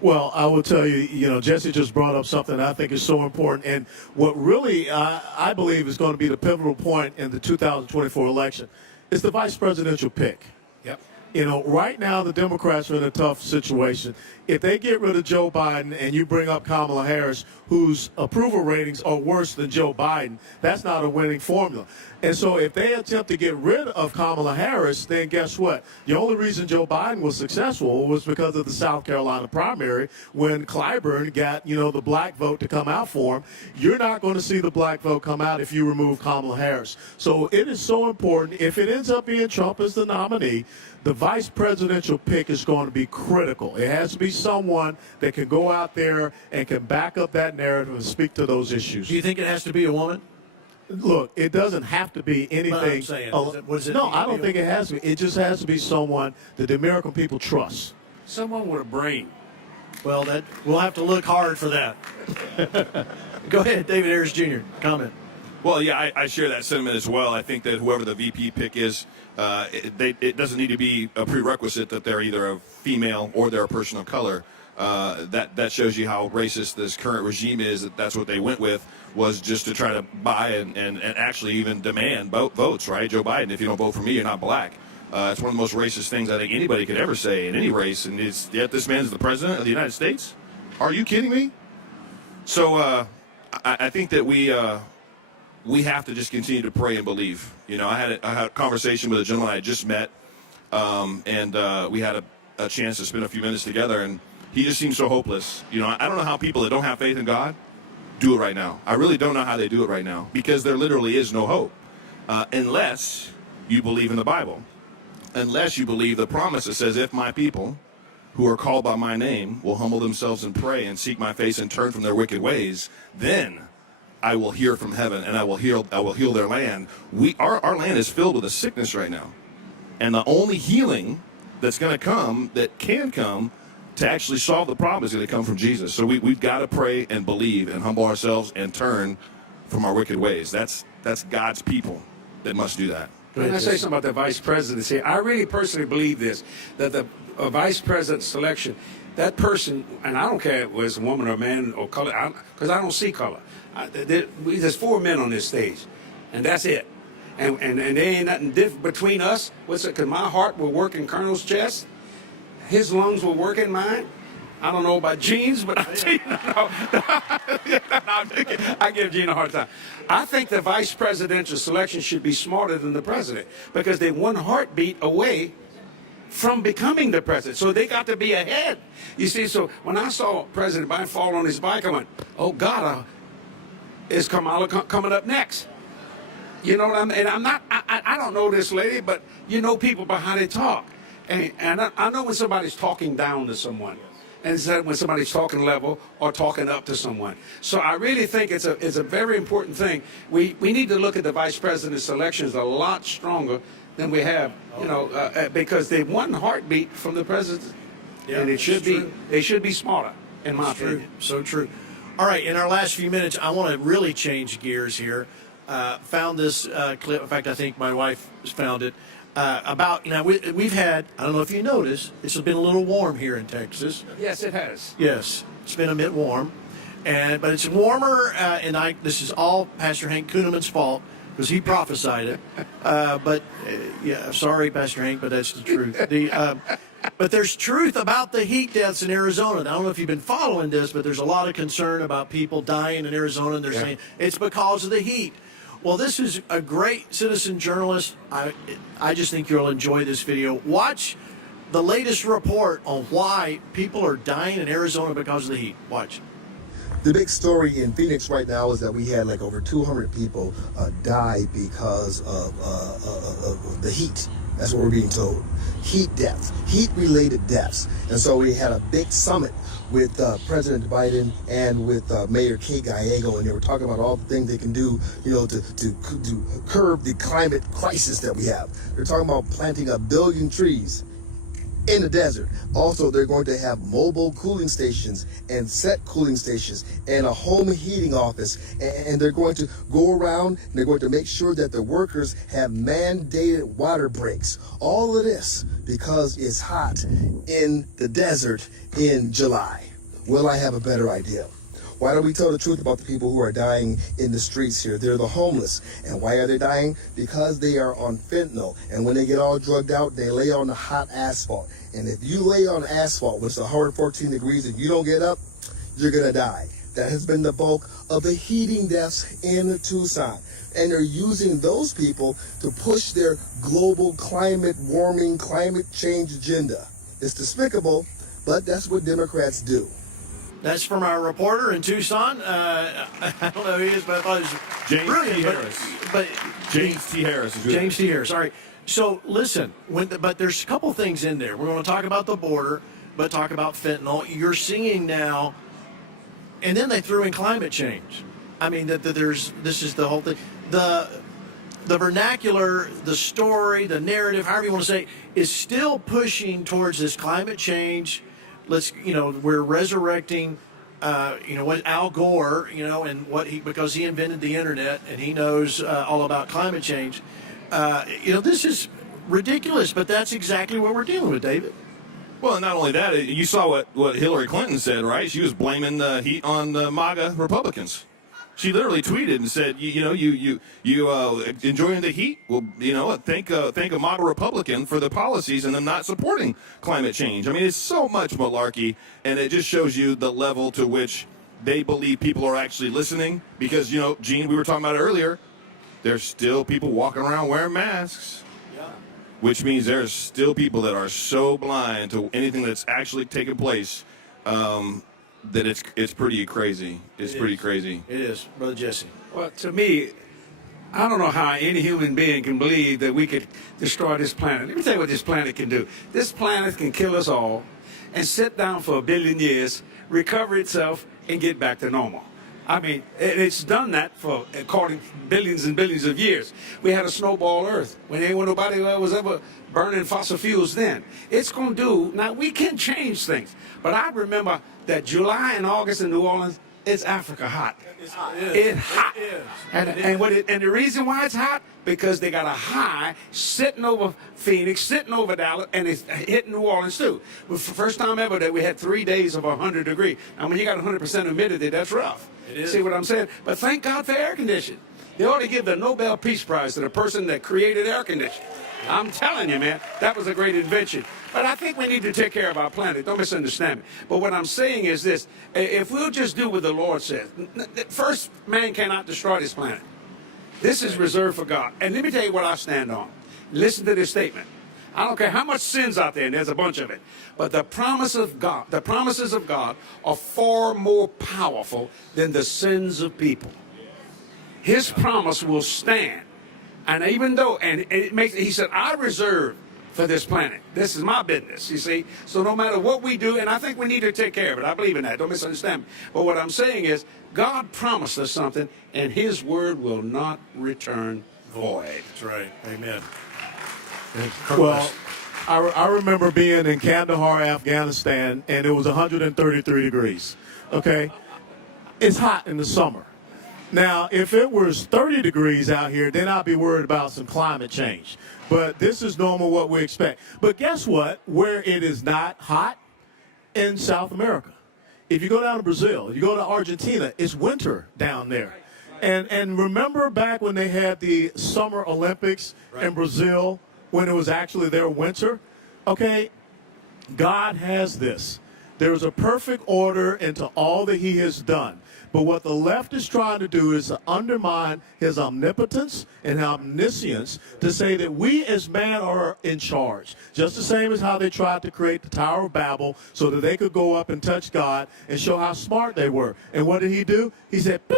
Well, I will tell you, Jesse just brought up something I think is so important. And what really I believe is going to be the pivotal point in the 2024 election is the vice presidential pick. Yep. You know, right now the Democrats are in a tough situation. If they get rid of Joe Biden and you bring up Kamala Harris, whose approval ratings are worse than Joe Biden, that's not a winning formula. And so if they attempt to get rid of Kamala Harris, then guess what? The only reason Joe Biden was successful was because of the South Carolina primary when Clyburn got, you know, the black vote to come out for him. You're not going to see the black vote come out if you remove Kamala Harris. So it is so important. If it ends up being Trump as the nominee, the vice presidential pick is going to be critical. It has to be someone that can go out there and can back up that narrative and speak to those issues. Do you think it has to be a woman? Look, it doesn't have to be anything. But I'm saying, no, I don't think it has to be. It just has to be someone that the American people trust. Someone with a brain. Well, that we'll have to look hard for that. Go ahead, David Harris Jr. Comment. Well, yeah, I share that sentiment as well. I think that whoever the VP pick is, it doesn't need to be a prerequisite that they're either a female or they're a person of color. That shows you how racist this current regime is. That's what they went with, was just to try to buy and actually even demand votes, right? Joe Biden, if you don't vote for me, you're not black. It's one of the most racist things I think anybody could ever say in any race. And yet this man is the president of the United States? Are you kidding me? So I think that we have to just continue to pray and believe. You know, I had a conversation with a gentleman I had just met, and we had a chance to spend a few minutes together, and he just seems so hopeless. You know, I don't know how people that don't have faith in God do it right now. I really don't know how they do it right now, because there literally is no hope unless you believe in the Bible, unless you believe the promise that says, if my people who are called by my name will humble themselves and pray and seek my face and turn from their wicked ways, then I will hear from heaven and I will heal their land. Our land is filled with a sickness right now. And the only healing that's going to come, that can come to actually solve the problem, is going to come from Jesus. So we've got to pray and believe and humble ourselves and turn from our wicked ways. That's God's people that must do that. Can I say something about the vice presidency? I really personally believe this, that the vice president selection, that person, and I don't care if it was a woman or a man or color, because I don't see color. There's 4 men on this stage, and that's it. And there ain't nothing different between us. What's it? Because my heart will work in Colonel's chest. His lungs will work in mine. I don't know about Gene's, but I give Gene a hard time. I think the vice presidential selection should be smarter than the president, because they're one heartbeat away from becoming the president. So they got to be ahead. You see, so when I saw President Biden fall on his bike, I went, oh God, is Kamala coming up next? You know what I mean? And I don't know this lady, but you know people by how they talk. And I know when somebody's talking down to someone, and when somebody's talking level or talking up to someone. So I really think it's a very important thing. We need to look at the vice president's elections a lot stronger than we have, you know, because they one heartbeat from the president, and they should be smarter, in my opinion. So true. All right, in our last few minutes, I want to really change gears here. Found this clip. In fact, I think my wife found it. About, you know, we've had, I don't know if you noticed, it's been a little warm here in Texas. Yes, it has. Yes, it's been a bit warm, but it's warmer, and this is all Pastor Hank Kuhneman's fault, because he prophesied it. Yeah, sorry, Pastor Hank, but that's the truth. But there's truth about the heat deaths in Arizona. And I don't know if you've been following this, but there's a lot of concern about people dying in Arizona, and they're saying it's because of the heat. Well, this is a great citizen journalist. I just think you'll enjoy this video. Watch the latest report on why people are dying in Arizona because of the heat. Watch. The big story in Phoenix right now is that we had like over 200 people die because of the heat. That's what we're being told. Heat deaths, heat-related deaths. And so we had a big summit with President Biden and with Mayor Kate Gallego, and they were talking about all the things they can do, you know, to curb the climate crisis that we have. They're talking about planting 1 billion trees in the desert. Also, they're going to have mobile cooling stations and set cooling stations and a home heating office. And they're going to go around and they're going to make sure that the workers have mandated water breaks. All of this because it's hot in the desert in July. Well, I have a better idea. Why don't we tell the truth about the people who are dying in the streets here? They're the homeless. And why are they dying? Because they are on fentanyl. And when they get all drugged out, they lay on the hot asphalt. And if you lay on asphalt when it's 114 degrees and you don't get up, you're going to die. That has been the bulk of the heating deaths in Tucson. And they're using those people to push their global climate warming, climate change agenda. It's despicable, but that's what Democrats do. That's from our reporter in Tucson. I don't know who he is, but I thought it was James brilliant. T. Harris. But James T. Harris. James T. Harris. All right. So listen, but there's a couple things in there. We're going to talk about the border, but talk about fentanyl. You're seeing now, and then they threw in climate change. I mean, this is the whole thing. The vernacular, the story, the narrative, however you want to say, is still pushing towards this climate change. We're resurrecting, what Al Gore, and because he invented the internet and he knows all about climate change. This is ridiculous, but that's exactly what we're dealing with, David. Well, not only that, you saw what Hillary Clinton said, right? She was blaming the heat on the MAGA Republicans. She literally tweeted and said, you enjoying the heat? Well, thank a MAGA Republican for the policies and them not supporting climate change. I mean, it's so much malarkey, and it just shows you the level to which they believe people are actually listening. Because, Gene, we were talking about it earlier, there's still people walking around wearing masks. Yeah. Which means there's still people that are so blind to anything that's actually taking place that it's pretty crazy. It's pretty crazy. It is, Brother Jesse. Well, to me, I don't know how any human being can believe that we could destroy this planet. Let me tell you what this planet can do. This planet can kill us all and sit down for 1 billion years, recover itself, and get back to normal. I mean, it's done that for, according to billions and billions of years. We had a snowball Earth when nobody was ever burning fossil fuels then. It's going to do, now we can change things, but I remember that July and August in New Orleans, it's Africa hot. It's hot. It's hot. And the reason why it's hot, because they got a high sitting over Phoenix, sitting over Dallas, and it's hitting New Orleans too. It was the first time ever that we had 3 days of 100 degrees. I mean, you got 100% humidity, that's rough. It is. See what I'm saying? But thank God for air conditioning. They ought to give the Nobel Peace Prize to the person that created air conditioning. I'm telling you, man, that was a great invention. But I think we need to take care of our planet. Don't misunderstand me. But what I'm saying is this. If we'll just do what the Lord says. First, man cannot destroy this planet. This is reserved for God. And let me tell you what I stand on. Listen to this statement. I don't care how much sin's out there, and there's a bunch of it. But the promises of God are far more powerful than the sins of people. His promise will stand. And even though, he said, I reserve for this planet. This is my business, you see. So no matter what we do, and I think we need to take care of it. I believe in that. Don't misunderstand me. But what I'm saying is, God promised us something, and his word will not return void. That's right. Amen. Well, I remember being in Kandahar, Afghanistan, and it was 133 degrees. Okay? It's hot in the summer. Now, if it was 30 degrees out here, then I'd be worried about some climate change. But this is normal what we expect. But guess what? Where it is not hot? In South America. If you go down to Brazil, if you go to Argentina, it's winter down there. And remember back when they had the Summer Olympics in Brazil, when it was actually their winter? Okay, God has this. There's a perfect order into all that he has done. But what the left is trying to do is to undermine his omnipotence and omniscience to say that we as man are in charge. Just the same as how they tried to create the Tower of Babel so that they could go up and touch God and show how smart they were. And what did he do? He said, boop.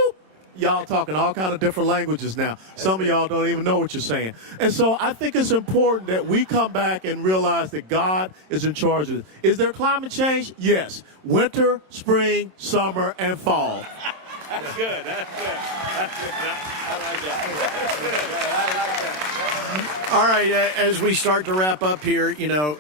Y'all talking all kind of different languages now. Some of y'all don't even know what you're saying. And so I think it's important that we come back and realize that God is in charge of it. Is there climate change? Yes. Winter, spring, summer, and fall. That's good. That's good. That's good. I like that. All right, as we start to wrap up here, you know,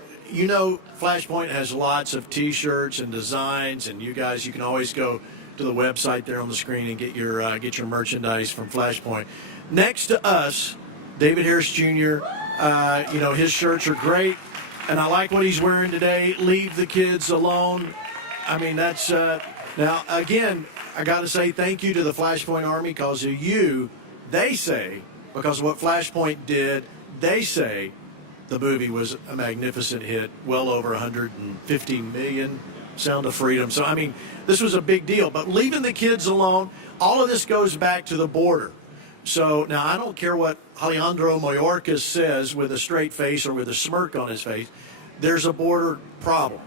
FlashPoint has lots of T-shirts and designs, and you guys, you can always go to the website there on the screen and get your merchandise from FlashPoint. Next to us, David Harris Jr., his shirts are great, and I like what he's wearing today. Leave the kids alone. I mean, that's Now, again, I got to say thank you to the FlashPoint Army because of you. They say, because of what FlashPoint did, they say the movie was a magnificent hit, well over 150 million, Sound of Freedom. So, I mean, this was a big deal. But leaving the kids alone, all of this goes back to the border. So, now, I don't care what Alejandro Mayorkas says with a straight face or with a smirk on his face. There's a border problem.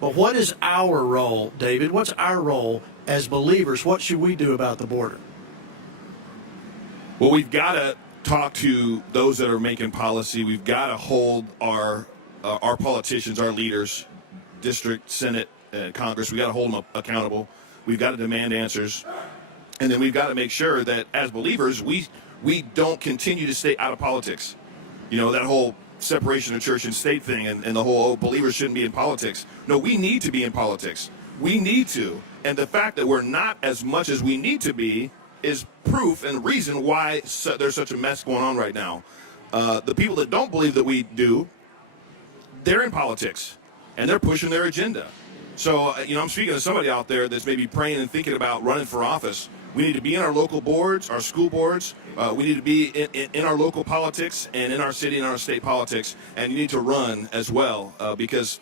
But what is our role, David? What's our role as believers? What should we do about the border? Well, we've got to talk to those that are making policy. We've got to hold our politicians, our leaders, district, Senate, Congress. We've got to hold them accountable. We've got to demand answers. And then we've got to make sure that as believers, we don't continue to stay out of politics. You know, that whole separation of church and state thing and the whole believers shouldn't be in politics. No, we need to be in politics. We need to. And the fact that we're not as much as we need to be is proof and reason why there's such a mess going on right now. The people that don't believe that we do, they're in politics, and they're pushing their agenda. So, I'm speaking to somebody out there that's maybe praying and thinking about running for office. We need to be in our local boards, our school boards. We need to be in our local politics and in our city and our state politics. And you need to run as well because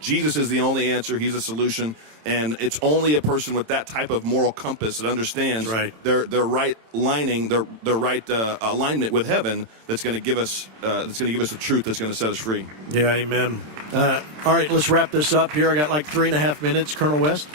Jesus is the only answer. He's the solution. And it's only a person with that type of moral compass that understands their right lining, their right alignment with heaven that's going to give us the truth that's going to set us free. Yeah, amen. All right, let's wrap this up here. I got like 3.5 minutes, Colonel West.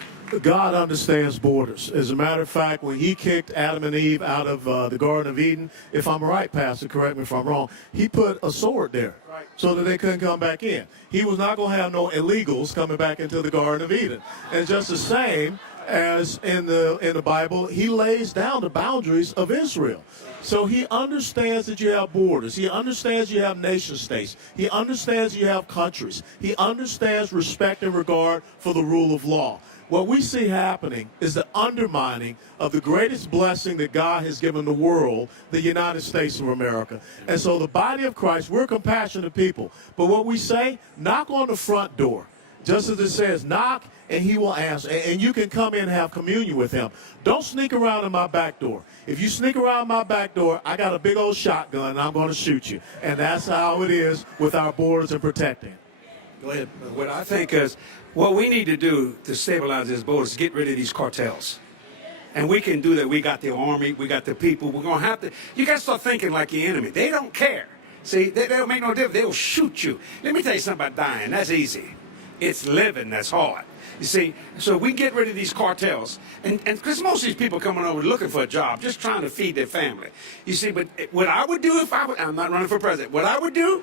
God understands borders. As a matter of fact, when he kicked Adam and Eve out of the Garden of Eden, if I'm right, Pastor, correct me if I'm wrong, he put a sword there so that they couldn't come back in. He was not going to have no illegals coming back into the Garden of Eden. And just the same as in the Bible, he lays down the boundaries of Israel. So he understands that you have borders. He understands you have nation states. He understands you have countries. He understands respect and regard for the rule of law. What we see happening is the undermining of the greatest blessing that God has given the world, the United States of America. And so the body of Christ, we're compassionate people. But what we say, knock on the front door. Just as it says, knock and he will answer. And you can come in and have communion with him. Don't sneak around in my back door. If you sneak around my back door, I got a big old shotgun and I'm going to shoot you. And that's how it is with our borders and protecting. Go ahead. What I think is what we need to do to stabilize this border is get rid of these cartels. And we can do that. We got the army. We got the people. We're going to have to. You got to start thinking like the enemy. They don't care. See, they don't make no difference. They'll shoot you. Let me tell you something about dying. That's easy. It's living that's hard. You see, so we get rid of these cartels. And because most of these people coming over looking for a job, just trying to feed their family. You see, but what I would do if I'm not running for president, what I would do,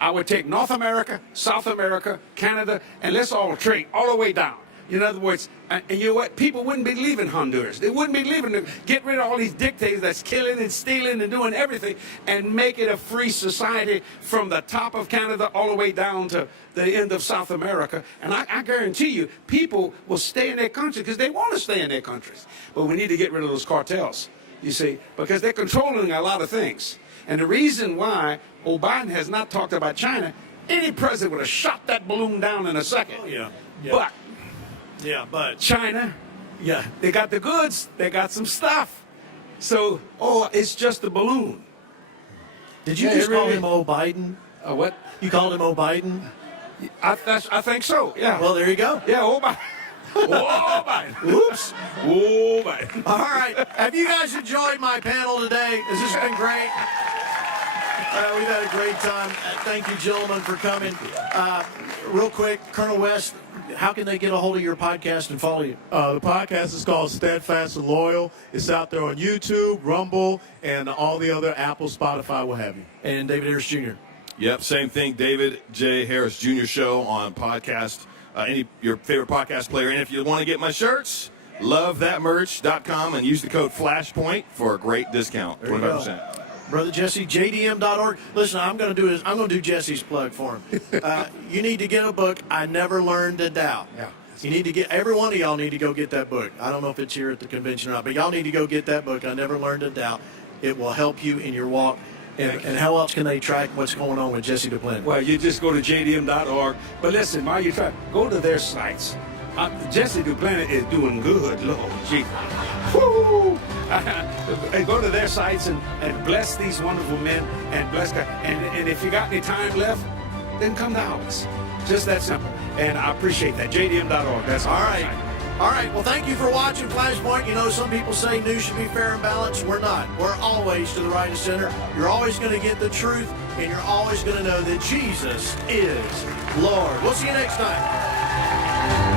I would take North America, South America, Canada, and let's all trade all the way down. In other words, and you know what? People wouldn't be leaving Honduras. They wouldn't be leaving. Get rid of all these dictators that's killing and stealing and doing everything and make it a free society from the top of Canada all the way down to the end of South America. And I guarantee you, people will stay in their country because they want to stay in their countries. But we need to get rid of those cartels, you see, because they're controlling a lot of things. And the reason why Biden has not talked about China, any president would have shot that balloon down in a second. Oh, yeah. But China, they got the goods. They got some stuff. So, it's just a balloon. Did you just call him O. Biden? What? You called him O. Biden? I think so, yeah. Well, there you go. Yeah, O. Biden. Oh, Biden. Oops. Oh, Biden. All right. Have you guys enjoyed my panel today? Has this been great? We've had a great time. Thank you, gentlemen, for coming. Real quick, Colonel West, how can they get a hold of your podcast and follow you? The podcast is called Steadfast and Loyal. It's out there on YouTube, Rumble, and all the other Apple, Spotify, what have you. And David Harris Jr. Yep, same thing. David J. Harris Jr. Show on podcast, your favorite podcast player. And if you want to get my shirts, lovethatmerch.com and use the code FlashPoint for a great discount, 25%. Brother Jesse, JDM.org. Listen, I'm going to do Jesse's plug for him. You need to get a book, I Never Learned to Doubt. Yeah. You need to get, every one of y'all need to go get that book. I don't know if it's here at the convention or not, but y'all need to go get that book, I Never Learned to Doubt. It will help you in your walk. And how else can they track what's going on with Jesse Duplantis? Well, you just go to JDM.org. But listen, while you try, go to their sites. Jesse Duplantis is doing good, Lord Jesus. Woo! And go to their sites and bless these wonderful men and bless God. And if you got any time left, then come to ours. Just that simple. And I appreciate that. JDM.org. That's all right. All right. Well, thank you for watching FlashPoint. You know, some people say news should be fair and balanced. We're not. We're always to the right of center. You're always going to get the truth, and you're always going to know that Jesus is Lord. We'll see you next time.